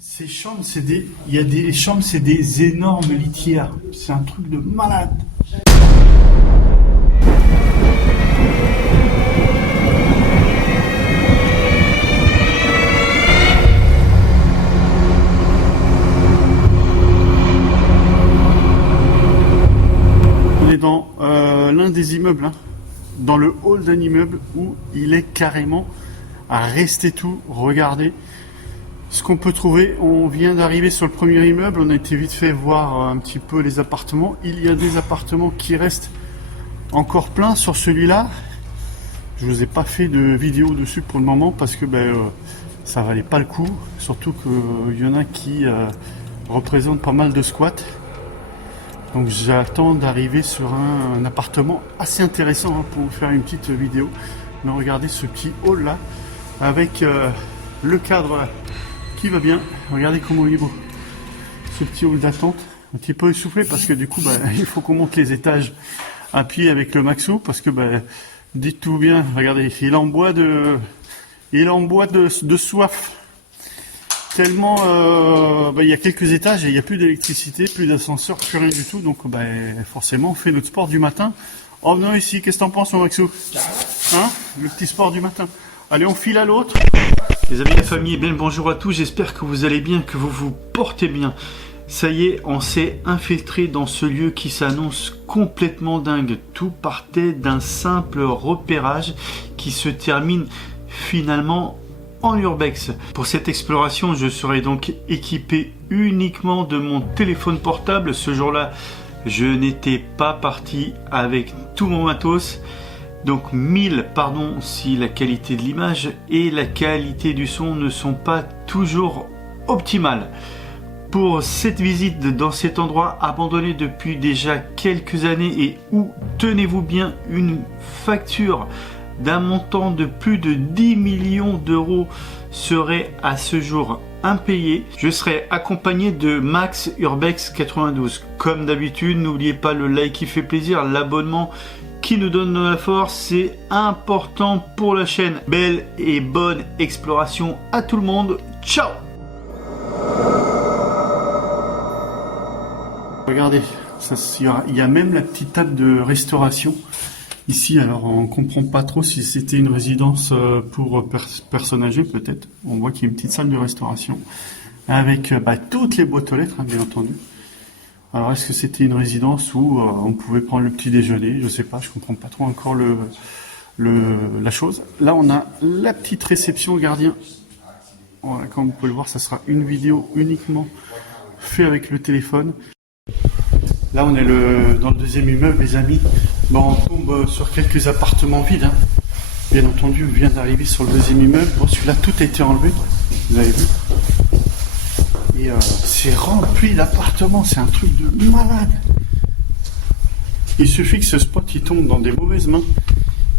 Ces chambres, il y a des chambres, c'est des énormes litières. C'est un truc de malade. On est dans l'un des immeubles, hein, dans le hall d'un immeuble où il est carrément à rester tout. Regardez ce qu'on peut trouver. On vient d'arriver sur le premier immeuble, on a été vite fait voir un petit peu les appartements. Il y a des appartements qui restent encore pleins sur celui-là. Je vous ai pas fait de vidéo dessus pour le moment parce que ça valait pas le coup, surtout qu'il y en a qui représentent pas mal de squats. Donc j'attends d'arriver sur un appartement assez intéressant, hein, pour vous faire une petite vidéo. Mais regardez ce petit hall là avec le cadre qui va bien. Regardez comment il est beau. Ce petit hall d'attente, un petit peu essoufflé parce que du coup il faut qu'on monte les étages à pied avec le Maxo parce que dites-vous bien, regardez, il est en bois de soif. Tellement il y a quelques étages et il n'y a plus d'électricité, plus d'ascenseur, plus rien du tout. Donc forcément on fait notre sport du matin en venant ici. Qu'est-ce que t'en penses, mon Maxo? Hein? Le petit sport du matin. Allez, on file à l'autre. Les amis, la famille, bien le bonjour à tous. J'espère que vous allez bien, que vous vous portez bien. Ça y est, on s'est infiltré dans ce lieu qui s'annonce complètement dingue. Tout partait d'un simple repérage qui se termine finalement en urbex. Pour cette exploration, je serai donc équipé uniquement de mon téléphone portable. Ce jour-là, je n'étais pas parti avec tout mon matos. Donc 1000 pardon si la qualité de l'image et la qualité du son ne sont pas toujours optimales. Pour cette visite dans cet endroit abandonné depuis déjà quelques années et où, tenez-vous bien, une facture d'un montant de plus de 10 millions d'euros serait à ce jour impayée, je serai accompagné de Max Urbex 92. Comme d'habitude, n'oubliez pas le like qui fait plaisir, l'abonnement qui nous donne de la force, c'est important pour la chaîne. Belle et bonne exploration à tout le monde. Ciao! Regardez, il y a même la petite table de restauration ici. Alors on comprend pas trop si c'était une résidence pour personnes âgées, peut-être. On voit qu'il y a une petite salle de restauration avec toutes les boîtes aux lettres, hein, bien entendu. Alors est-ce que c'était une résidence où on pouvait prendre le petit déjeuner? Je sais pas, je comprends pas trop encore la chose. Là on a la petite réception gardien. Voilà, comme vous pouvez le voir, ça sera une vidéo uniquement faite avec le téléphone. Là on est dans le deuxième immeuble, les amis. On tombe sur quelques appartements vides, hein. Bien entendu, on vient d'arriver sur le deuxième immeuble. Bon, celui-là tout a été enlevé, vous avez vu. Et c'est rempli d'appartements, c'est un truc de malade. Il suffit que ce spot il tombe dans des mauvaises mains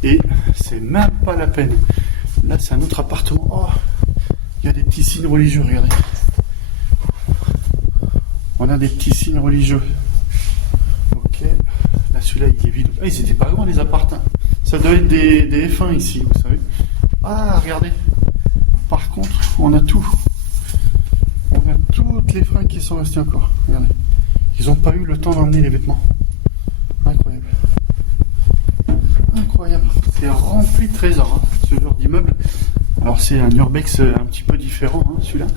et c'est même pas la peine. Là c'est un autre appartement. Oh, il y a des petits signes religieux, regardez. On a des petits signes religieux. Ok, là celui-là il est vide. Ah, ils étaient pas grands les appartements. Ça doit être des F1 ici, vous savez. Ah, regardez. Par contre, on a tout. On a toutes les fringues qui sont restées encore. Regardez. Ils n'ont pas eu le temps d'emmener les vêtements. Incroyable. Incroyable. C'est rempli de trésors, hein, ce genre d'immeuble. Alors c'est un urbex un petit peu différent, hein, celui-là.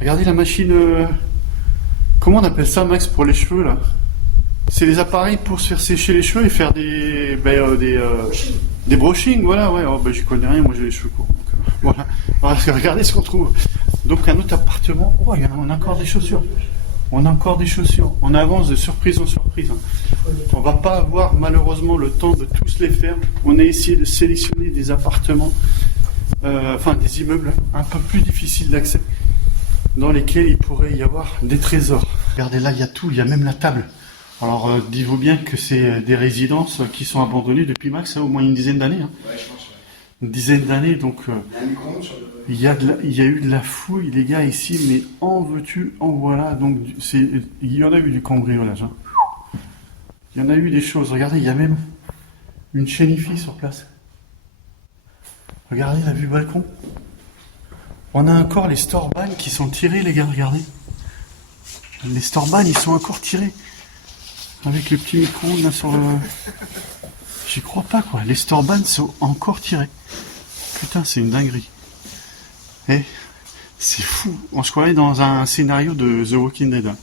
Regardez la machine... Comment on appelle ça, Max, pour les cheveux, là? C'est les appareils pour se faire sécher les cheveux et faire des brushing, voilà, ouais. Oh, j'y connais rien, moi j'ai les cheveux courts. Donc, voilà, regardez ce qu'on trouve. Donc un autre appartement. Oh, on a encore des chaussures. On a encore des chaussures. On avance de surprise en surprise. On va pas avoir malheureusement le temps de tous les faire. On a essayé de sélectionner des appartements, des immeubles un peu plus difficiles d'accès, dans lesquels il pourrait y avoir des trésors. Regardez là, il y a tout, il y a même la table. Alors dites-vous bien que c'est des résidences qui sont abandonnées depuis Max, au moins une dizaine d'années. Hein. Ouais, je pense, ouais. Une dizaine d'années, donc il y a eu de la fouille, les gars, ici, mais en veux-tu, en voilà. Donc il y en a eu du cambriolage. Hein. Il y en a eu des choses. Regardez, il y a même une chaîne IFI sur place. Regardez la vue balcon. On a encore les Storban qui sont tirés, les gars, regardez. Les Storban, ils sont encore tirés. Avec le petit micro-ondes là sur le... J'y crois pas, quoi. Les Storban sont encore tirés. Putain, c'est une dinguerie. Eh, c'est fou. On se croirait dans un scénario de The Walking Dead. Hein.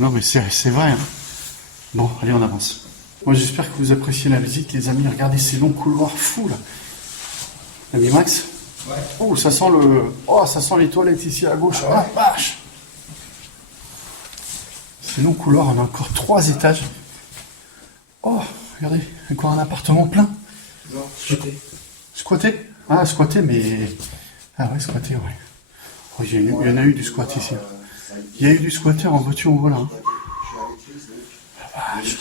Non, mais c'est vrai. Hein. Bon, allez, on avance. Moi, j'espère que vous appréciez la visite, les amis. Regardez ces longs couloirs fous, là. Ami Max? Ouais. Oh, ça sent le... Oh, ça sent les toilettes ici à gauche. Ah, la vache! Ces longs couloirs, on a encore 3 étages. Oh, regardez, encore un appartement plein. Non, squatté. Squatté? Ah, squatté, mais... Ah ouais, squatté, ouais. Oh, il y en a eu du squat ici. Il y a eu du squatter en voiture en volant. Ah, vache.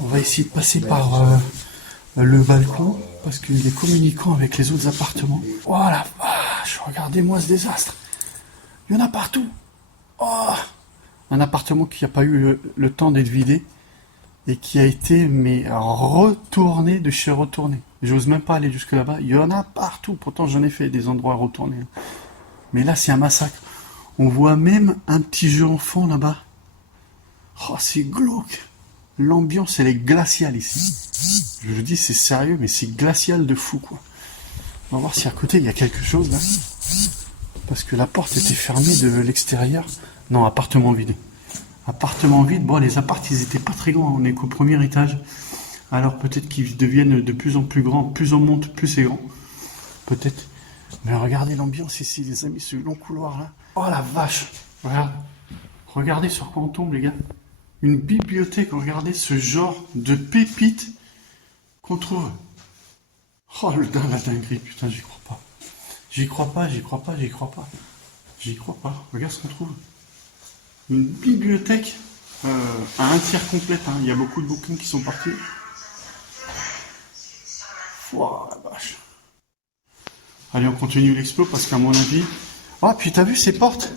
On va essayer de passer par le balcon, parce qu'il est communicant avec les autres appartements. Oh la vache, regardez-moi ce désastre. Il y en a partout. Oh, un appartement qui n'a pas eu le temps d'être vidé et qui a été retourné de chez retourné. J'ose même pas aller jusque là-bas. Il y en a partout. Pourtant, j'en ai fait des endroits retournés. Mais là, c'est un massacre. On voit même un petit jeu enfant là-bas. Oh, c'est glauque. L'ambiance, elle est glaciale ici. Je vous dis, c'est sérieux, mais c'est glacial de fou, quoi. On va voir si à côté, il y a quelque chose, là. Parce que la porte était fermée de l'extérieur. Non, appartement vide. Appartement vide. Bon, les apparts, ils étaient pas très grands. On est qu'au premier étage. Alors peut-être qu'ils deviennent de plus en plus grands. Plus on monte, plus c'est grand. Peut-être. Mais regardez l'ambiance ici, les amis, ce long couloir, là. Oh la vache. Regarde. Regardez sur quoi on tombe, les gars. Une bibliothèque, regardez ce genre de pépites qu'on trouve. Oh, la dinguerie, putain, j'y crois pas. J'y crois pas, j'y crois pas, j'y crois pas. J'y crois pas. Regarde ce qu'on trouve. Une bibliothèque à un tiers complète. Hein. Il y a beaucoup de bouquins qui sont partis. Wow, la vache. Allez, on continue l'explo parce qu'à mon avis... Oh, puis t'as vu ces portes?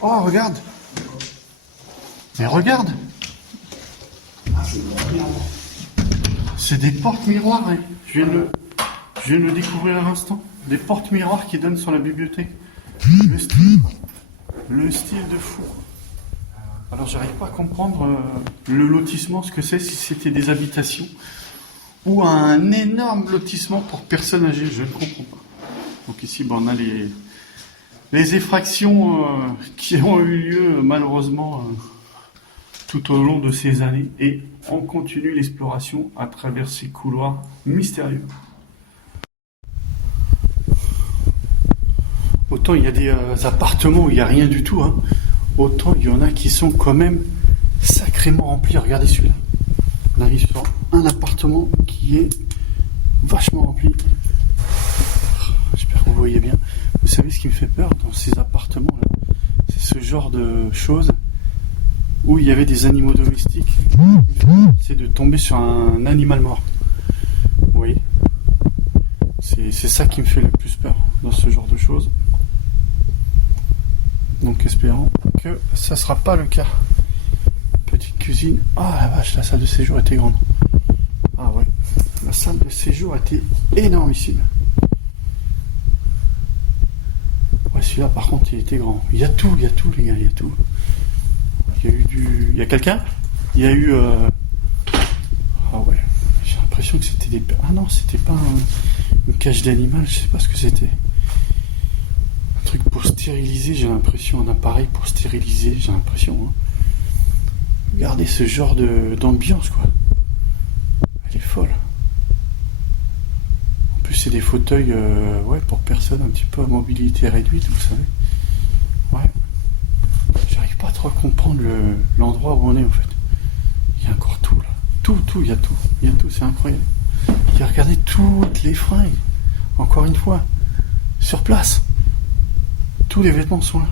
Oh, regarde. Mais regarde. C'est des portes miroirs. Hein. Je viens de le découvrir à l'instant. Des portes miroirs qui donnent sur la bibliothèque. Le style de fou. Alors j'arrive pas à comprendre le lotissement, ce que c'est, si c'était des habitations ou un énorme lotissement pour personnes âgées, je ne comprends pas. Donc ici, on a les effractions qui ont eu lieu malheureusement tout au long de ces années et on continue l'exploration à travers ces couloirs mystérieux. Autant il y a des appartements où il n'y a rien du tout, hein, autant il y en a qui sont quand même sacrément remplis. Regardez celui-là. On arrive sur un appartement qui est vachement rempli. J'espère que vous voyez bien. Vous savez ce qui me fait peur dans ces appartements-là? C'est ce genre de choses où il y avait des animaux domestiques. C'est de tomber sur un animal mort. Vous voyez? C'est ça qui me fait le plus peur dans ce genre de choses. Donc espérons que ça ne sera pas le cas. Petite cuisine. Ah la vache, la salle de séjour était grande. Ah ouais, la salle de séjour était énormissime. Ouais, celui-là par contre il était grand. Il y a tout les gars, il y a tout. Il y a eu du... Il y a quelqu'un? Il y a eu... Ah ouais, j'ai l'impression que c'était des... Ah non, c'était pas une cage d'animal, je sais pas ce que c'était. Un truc pour stériliser, j'ai l'impression, un appareil pour stériliser, j'ai l'impression. Hein. Regardez ce genre d'ambiance, quoi. Elle est folle. En plus, c'est des fauteuils ouais, pour personnes un petit peu à mobilité réduite, vous savez. Ouais. J'arrive pas à trop comprendre l'endroit où on est, en fait. Il y a encore tout, là. Tout, il y a tout. Il y a tout, c'est incroyable. Il y a, regardez, toutes les fringues. Encore une fois. Sur place. Tous les vêtements sont là.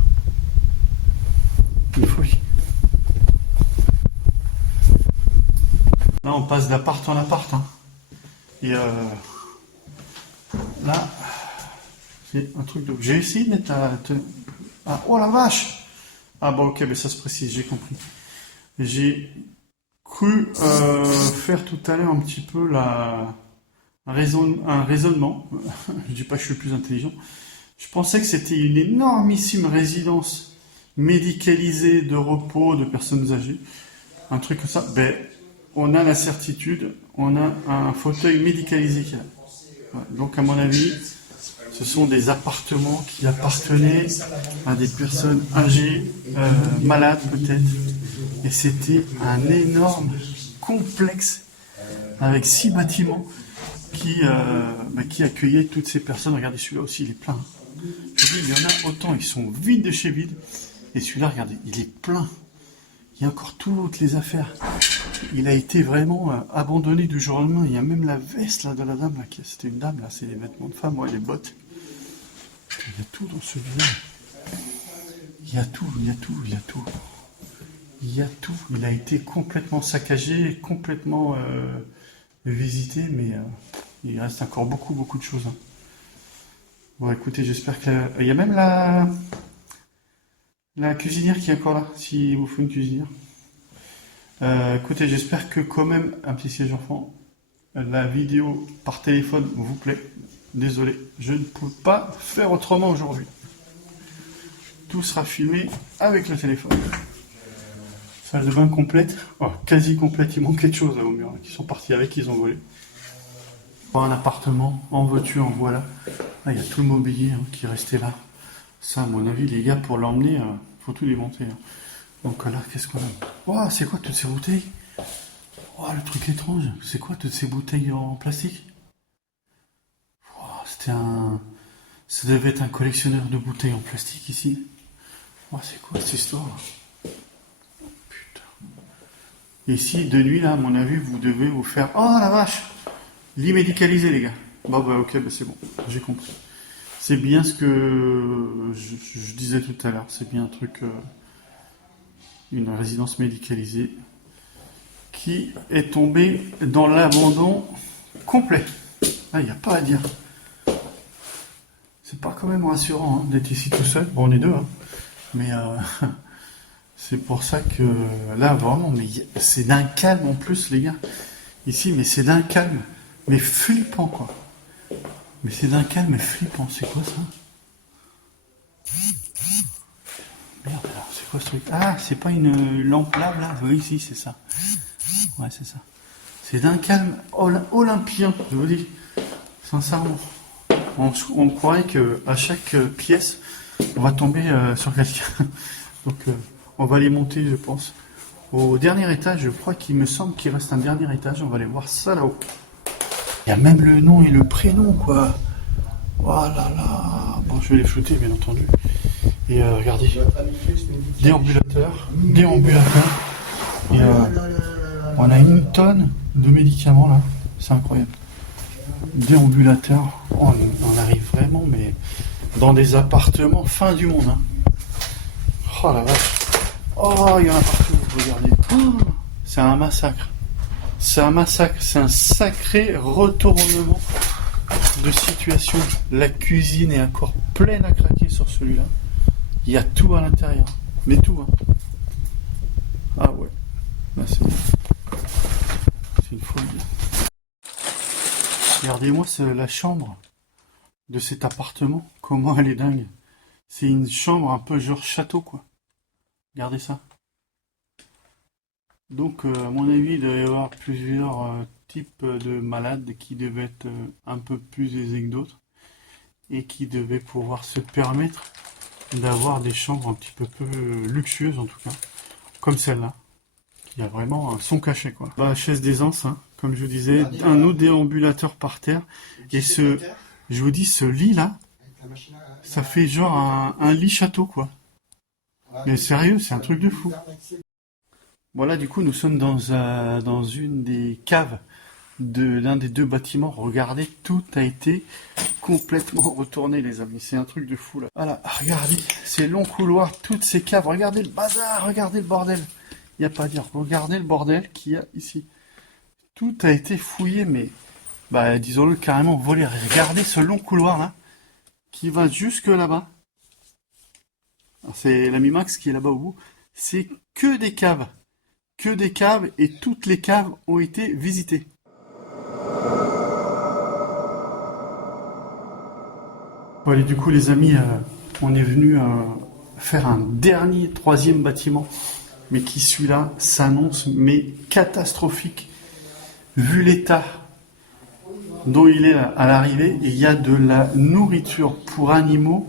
Une folie. Là, on passe d'appart en appart. Hein. Et là, c'est un truc de... J'ai essayé de mettre Ah, oh la vache! Ah bon, ok, mais ça se précise, j'ai compris. J'ai cru faire tout à l'heure un petit peu un raisonnement. Je dis pas que je suis le plus intelligent. Je pensais que c'était une énormissime résidence médicalisée de repos de personnes âgées. Un truc comme ça. Ben, on a la certitude, on a un fauteuil médicalisé. Ouais, donc à mon avis, ce sont des appartements qui appartenaient à des personnes âgées, malades peut-être. Et c'était un énorme complexe avec 6 bâtiments qui accueillaient toutes ces personnes. Regardez, celui-là aussi, il est plein. Je vous dis, il y en a autant, ils sont vides de chez vide. Et celui-là, regardez, il est plein. Il y a encore toutes les affaires. Il a été vraiment abandonné du jour au lendemain. Il y a même la veste là, de la dame. C'était une dame, là, c'est les vêtements de femme, ouais, les bottes. Il y a tout dans ce village. Il y a tout, il y a tout, il y a tout. Il y a tout. Il a été complètement saccagé, complètement visité, mais il reste encore beaucoup, beaucoup de choses. Hein. Bon, écoutez, j'espère que... Il y a même la cuisinière qui est encore là, si vous faut une cuisinière. Écoutez, j'espère que quand même, un petit siège enfant, la vidéo par téléphone vous plaît. Désolé, je ne peux pas faire autrement aujourd'hui. Tout sera filmé avec le téléphone. Salle de bain complète, oh, quasi complète, il manque quelque chose là, au mur, qui sont partis avec, ils ont volé. Un appartement, en veux-tu, en voilà. Là, il y a tout le mobilier qui est resté là. Ça, à mon avis, les gars, pour l'emmener, faut tout démonter. Hein. Donc là, qu'est-ce qu'on a? Oh, c'est quoi toutes ces bouteilles? Oh, le truc étrange, c'est quoi toutes ces bouteilles en plastique? Oh, ça devait être un collectionneur de bouteilles en plastique ici. Oh, c'est quoi cette histoire? Putain. Et ici, de nuit, là, à mon avis, vous devez vous faire... Oh, la vache! Lit médicalisé, les gars. Bon, bah, ok, bah, c'est bon, j'ai compris. C'est bien ce que je disais tout à l'heure. C'est bien un truc... une résidence médicalisée qui est tombée dans l'abandon complet. Ah, il n'y a pas à dire. C'est pas quand même rassurant d'être ici tout seul. Bon, on est deux, hein. Mais c'est pour ça que là, vraiment, mais c'est d'un calme en plus, les gars. Ici, mais c'est d'un calme, mais flippant, quoi. Mais c'est d'un calme, mais flippant. C'est quoi ça? Merde, alors, c'est quoi ce truc? Ah, c'est pas une lampe lave, là? Oui, si, c'est ça. Ouais, c'est ça. C'est d'un calme olympien, je vous dis. Sincèrement. On croirait qu'à chaque pièce, on va tomber sur quelqu'un. Donc, on va les monter, je pense. Au dernier étage, je crois qu'il me semble qu'il reste un dernier étage. On va aller voir ça là-haut. Il y a même le nom et le prénom, quoi. Voilà, là. Bon, je vais les flouter, bien entendu. Et regardez. Déambulateur. Et on a une tonne de médicaments, là. C'est incroyable. Déambulateur. On arrive vraiment, mais dans des appartements fin du monde. Hein. Oh la vache. Oh, il y en a partout, regardez. Oh, c'est un massacre. C'est un massacre. C'est un sacré retournement de situation. La cuisine est encore pleine à craquer sur celui-là. Il y a tout à l'intérieur. Mais tout, hein. Ah ouais. Là, c'est une folie. Regardez-moi la chambre de cet appartement. Comment elle est dingue. C'est une chambre un peu genre château, quoi. Regardez ça. Donc, à mon avis, il doit y avoir plusieurs types de malades qui devaient être un peu plus aisés que d'autres et qui devaient pouvoir se permettre d'avoir des chambres un petit peu plus luxueuses, en tout cas, comme celle-là, qui a vraiment son cachet, quoi. La chaise d'aisance, hein, comme je vous disais, un autre déambulateur par terre, et je vous dis, ce lit-là, ça fait genre un lit château, quoi. Mais sérieux, c'est un truc de fou. Voilà, du coup, nous sommes dans une des caves de l'un des deux bâtiments. Regardez, tout a été complètement retourné, les amis. C'est un truc de fou, là. Voilà, regardez, ces longs couloirs, toutes ces caves. Regardez le bazar, regardez le bordel. Il n'y a pas à dire. Regardez le bordel qu'il y a ici. Tout a été fouillé, mais, bah, disons-le, carrément volé. Regardez ce long couloir, là, qui va jusque là-bas. C'est l'ami Max qui est là-bas au bout. C'est que des caves. Que des caves, et toutes les caves ont été visitées. Bon, allez, du coup, les amis, on est venu faire un dernier, troisième bâtiment, mais qui celui-là s'annonce mais catastrophique, vu l'état dont il est à l'arrivée. Il y a de la nourriture pour animaux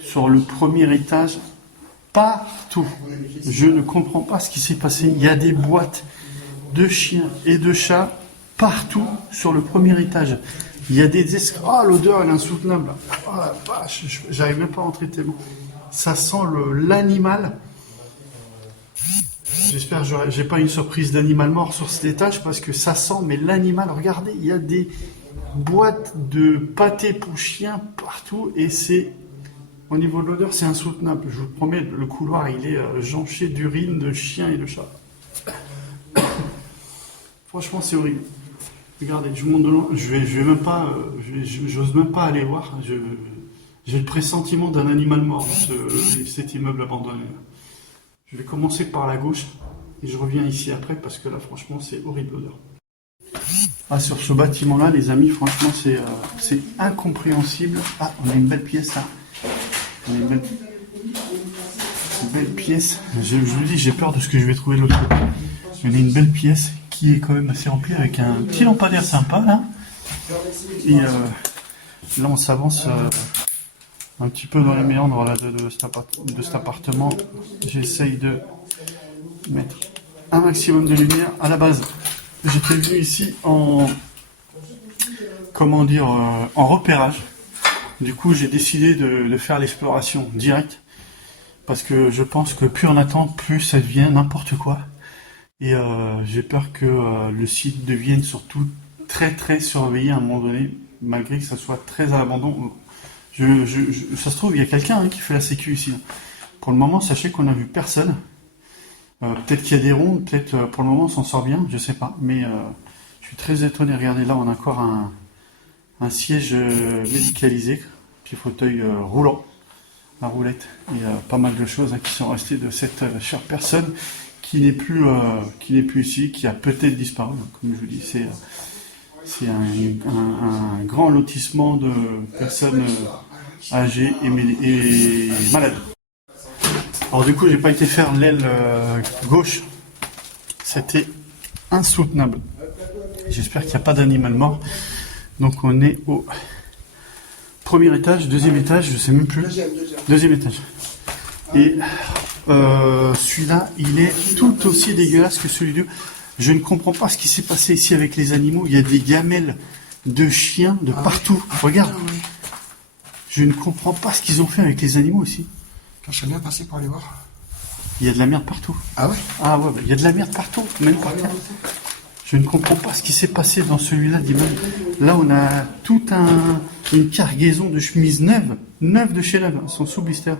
sur le premier étage partout. Je ne comprends pas ce qui s'est passé. Il y a des boîtes de chiens et de chats partout sur le premier étage. Il y a des oh, l'odeur elle est insoutenable. Oh la vache, j'arrive même pas à rentrer tellement. Ça sent l'animal. J'espère que j'ai pas une surprise d'animal mort sur cet étage parce que ça sent, mais l'animal, regardez, il y a des boîtes de pâté pour chiens partout et c'est, au niveau de l'odeur, c'est insoutenable. Je vous promets, le couloir, il est jonché d'urine de chiens et de chats. Franchement, c'est horrible. Regardez, je vous montre de loin. Je vais même pas, j'ose même pas aller voir. J'ai le pressentiment d'un animal mort dans cet immeuble abandonné. Je vais commencer par la gauche et je reviens ici après parce que là, franchement, c'est horrible l'odeur. Ah, sur ce bâtiment-là, les amis, franchement, c'est incompréhensible. Ah, on a une belle pièce là. On a une belle pièce. Je vous dis, j'ai peur de ce que je vais trouver de l'autre côté. On a une belle pièce qui est quand même assez remplie avec un petit lampadaire sympa là. Et là, on s'avance un petit peu dans les méandres là, de cet appartement. J'essaye de mettre un maximum de lumière. À la base, j'étais venu ici en en repérage. Du coup, j'ai décidé de faire l'exploration directe parce que je pense que plus on attend, plus ça devient n'importe quoi. Et j'ai peur que le site devienne surtout très très surveillé à un moment donné, malgré que ça soit très à l'abandon. Ça se trouve, il y a quelqu'un qui fait la sécu ici. Pour le moment, sachez qu'on n'a vu personne. Peut-être qu'il y a des ronds, peut-être pour le moment on s'en sort bien, je sais pas. Mais je suis très étonné. Regardez, là on a encore un siège médicalisé, petit fauteuil roulant, la roulette. Et pas mal de choses qui sont restées de cette chère personne qui n'est plus ici, qui a peut-être disparu. Comme je vous dis, c'est un grand lotissement de personnes âgées et malades. Alors du coup, j'ai pas été faire l'aile gauche. C'était insoutenable. J'espère qu'il n'y a pas d'animal mort. Donc on est au premier étage, deuxième étage, je sais même plus. Deuxième étage. Et celui-là, il est tout aussi dégueulasse que celui-là. Je ne comprends pas ce qui s'est passé ici avec les animaux. Il y a des gamelles de chiens de partout. Regarde. Je ne comprends pas ce qu'ils ont fait avec les animaux ici. Je suis bien passé pour aller voir. Il y a de la merde partout. Ah ouais? Ah ouais, il y a de la merde partout, même par terre. Je ne comprends pas ce qui s'est passé dans celui-là d'immeuble. Là, on a une cargaison de chemises neuves de chez neuve, elles sont sous blister.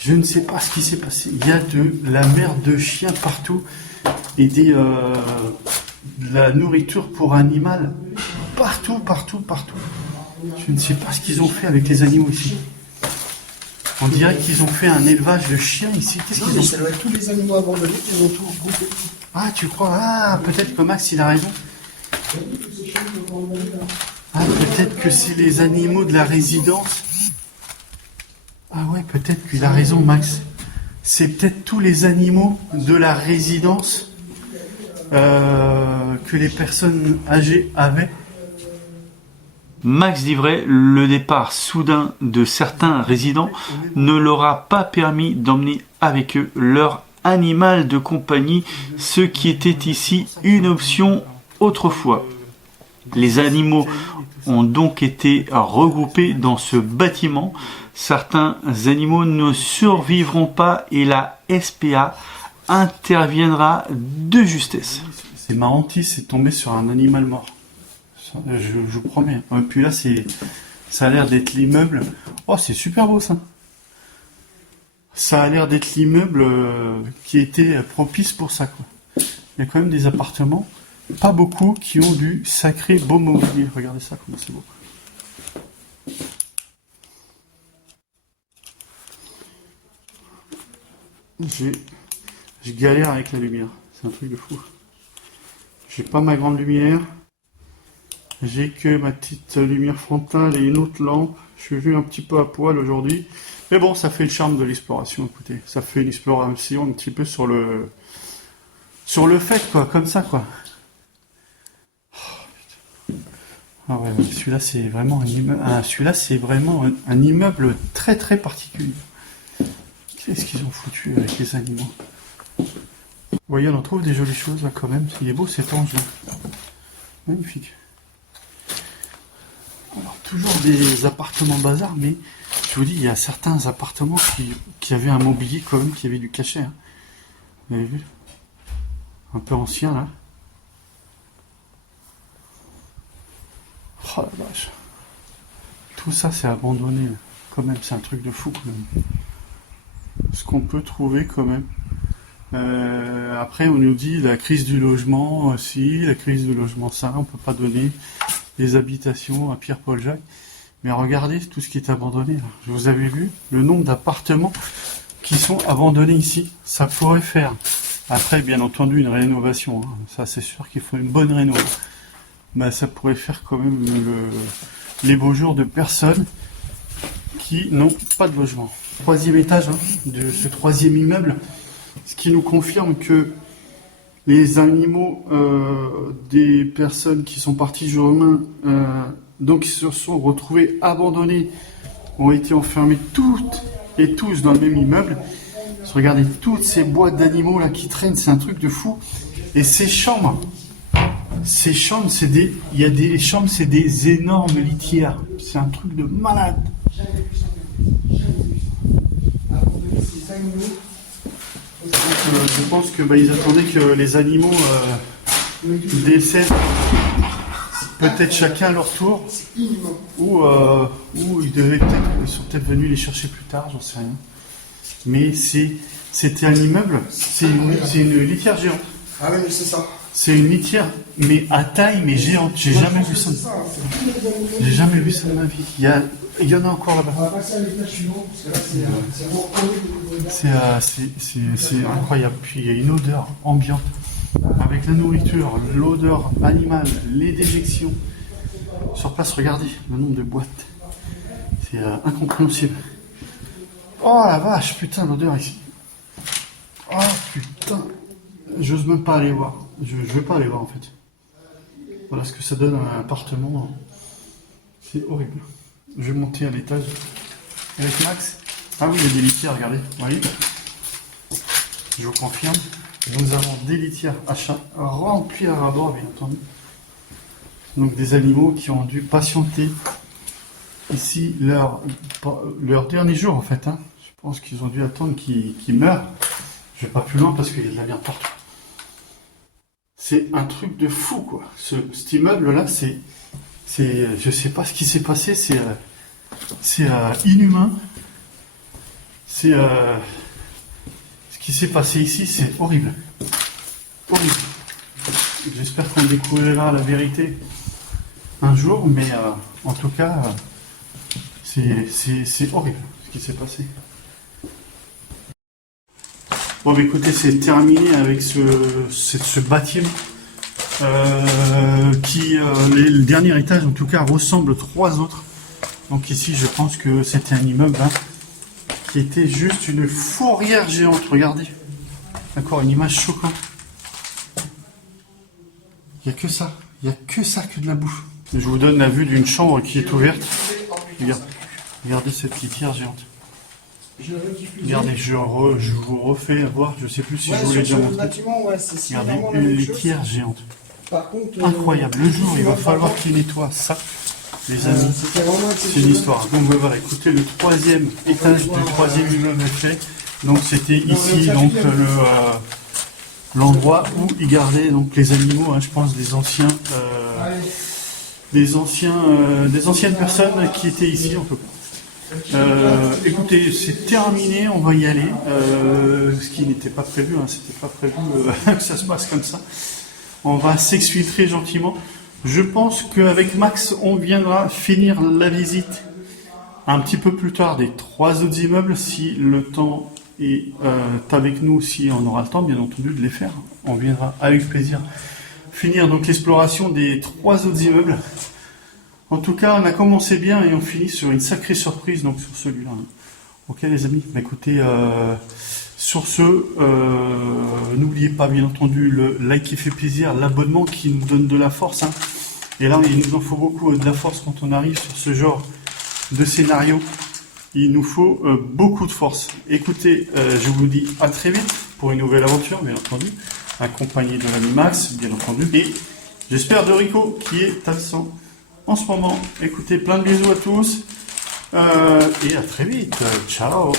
Je ne sais pas ce qui s'est passé. Il y a de la merde de chiens partout et de la nourriture pour animal partout. Je ne sais pas ce qu'ils ont fait avec les animaux ici. On dirait qu'ils ont fait un élevage de chiens ici. Qu'est-ce qu'ils ont fait? Ça doit être tous les animaux abandonnés qu'ils ont tout regroupé. Ah, tu crois? Ah, peut-être que Max, il a raison. Ah, peut-être que c'est les animaux de la résidence. Ah ouais, peut-être qu'il a raison, Max. C'est peut-être tous les animaux de la résidence que les personnes âgées avaient. Max dit vrai, le départ soudain de certains résidents ne leur a pas permis d'emmener avec eux leur animal de compagnie, ce qui était ici une option autrefois. Les animaux ont donc été regroupés dans ce bâtiment. Certains animaux ne survivront pas et la SPA interviendra de justesse. C'est marrant, c'est tombé sur un animal mort. Je vous promets. Et puis là, ça a l'air d'être l'immeuble. Oh, c'est super beau ça. Ça a l'air d'être l'immeuble qui était propice pour ça, quoi. Il y a quand même des appartements, pas beaucoup, qui ont du sacré beau mobilier. Regardez ça, comment c'est beau. Je galère avec la lumière. C'est un truc de fou. J'ai pas ma grande lumière. J'ai que ma petite lumière frontale et une autre lampe. Je suis vu un petit peu à poil aujourd'hui. Mais bon, ça fait le charme de l'exploration, écoutez. Ça fait une exploration un petit peu sur le fait, quoi, comme ça, quoi. Ah ouais, ouais, celui-là, c'est vraiment un immeuble. Ah, celui-là, c'est vraiment un immeuble très très particulier. Qu'est-ce qu'ils ont foutu avec les animaux? Vous voyez, on en trouve des jolies choses là quand même. Il est beau cet ange là. Magnifique. Alors, toujours des appartements bazar, mais je vous dis, il y a certains appartements qui avaient un mobilier quand même, qui avait du cachet. Hein. Vous avez vu? Un peu ancien là. Oh la vache. Tout ça c'est abandonné. Quand même, c'est un truc de fou quand même. Ce qu'on peut trouver quand même. Après, on nous dit la crise du logement aussi, la crise du logement ça, on peut pas donner des habitations à Pierre-Paul Jacques. Mais regardez tout ce qui est abandonné. Là. Vous avez vu le nombre d'appartements qui sont abandonnés ici. Ça pourrait faire. Après, bien entendu, une rénovation. Hein. Ça, c'est sûr qu'il faut une bonne rénovation. Mais ça pourrait faire quand même les beaux jours de personnes qui n'ont pas de logement. Troisième étage hein, de ce troisième immeuble, ce qui nous confirme que les animaux des personnes qui sont parties du jour au lendemain, donc qui se sont retrouvés abandonnés, ont été enfermés toutes et tous dans le même immeuble. Regardez toutes ces boîtes d'animaux là qui traînent, c'est un truc de fou. Et ces chambres, c'est des chambres, c'est des énormes litières. C'est un truc de malade. Je pense que ils attendaient que les animaux décèdent peut-être chacun à leur tour, ou ils sont peut-être venus les chercher plus tard, j'en sais rien. Mais c'était un immeuble, c'est une litière géante. Ah oui, mais c'est ça. C'est une litière, mais à taille, mais géante. J'ai jamais vu ça. J'ai jamais vu ça de ma vie. Il y en a encore là-bas. On va passer à l'étage suivant, parce que là, C'est incroyable. Puis il y a une odeur ambiante. Avec la nourriture, l'odeur animale, les déjections. Sur place, regardez le nombre de boîtes. C'est incompréhensible. Oh la vache, putain, l'odeur ici. Oh putain. J'ose même pas aller voir. Je vais pas aller voir en fait. Voilà ce que ça donne un appartement. C'est horrible. Je vais monter à l'étage avec Max. Ah oui, il y a des litières, regardez. Vous voyez ? Je vous confirme. Nous avons des litières à chat remplies à ras-bord, bien entendu. Donc des animaux qui ont dû patienter ici leur dernier jour en fait. Hein. Je pense qu'ils ont dû attendre qu'ils meurent. Je vais pas plus loin parce qu'il y a de la merde partout. C'est un truc de fou quoi. Cet immeuble là, je sais pas ce qui s'est passé. C'est inhumain. Ce qui s'est passé ici, c'est horrible. Horrible. J'espère qu'on découvrira la vérité un jour, mais en tout cas, c'est horrible ce qui s'est passé. Bon, bah, écoutez, c'est terminé avec ce bâtiment qui, le dernier étage, en tout cas, ressemble aux trois autres. Donc ici, je pense que c'était un immeuble hein, qui était juste une fourrière géante. Regardez, encore une image choquante. Il n'y a que ça. Il n'y a que ça, que de la bouffe. Je vous donne la vue d'une chambre qui est ouverte. Regardez cette litière géante. Regardez, je vous refais voir, je sais plus si je vous l'ai déjà montré. Regardez, une litière géante. Par contre, incroyable. Le jour, il va falloir qu'il nettoie ça, les amis. C'est une histoire. Donc voilà, écoutez, le troisième étage du troisième immeuble fait. Donc c'était ici, donc l'endroit où ils gardaient donc les animaux, hein, je pense des anciennes personnes qui étaient ici en tout cas. Écoutez, c'est terminé, on va y aller. Ce qui n'était pas prévu, hein, c'était pas prévu que ça se passe comme ça. On va s'exfiltrer gentiment. Je pense qu'avec Max, on viendra finir la visite un petit peu plus tard des trois autres immeubles, si le temps est avec nous, si on aura le temps, bien entendu, de les faire. On viendra avec plaisir finir donc l'exploration des 3 autres immeubles. En tout cas, on a commencé bien et on finit sur une sacrée surprise donc sur celui-là. Ok les amis, bah, écoutez, sur ce, n'oubliez pas bien entendu le like qui fait plaisir, l'abonnement qui nous donne de la force. Hein. Et là, il nous en faut beaucoup de la force quand on arrive sur ce genre de scénario. Il nous faut beaucoup de force. Écoutez, je vous dis à très vite pour une nouvelle aventure, bien entendu, accompagné de l'Animax, bien entendu. Et j'espère de Rico qui est absent en ce moment. Écoutez, plein de bisous à tous. Et à très vite. Ciao.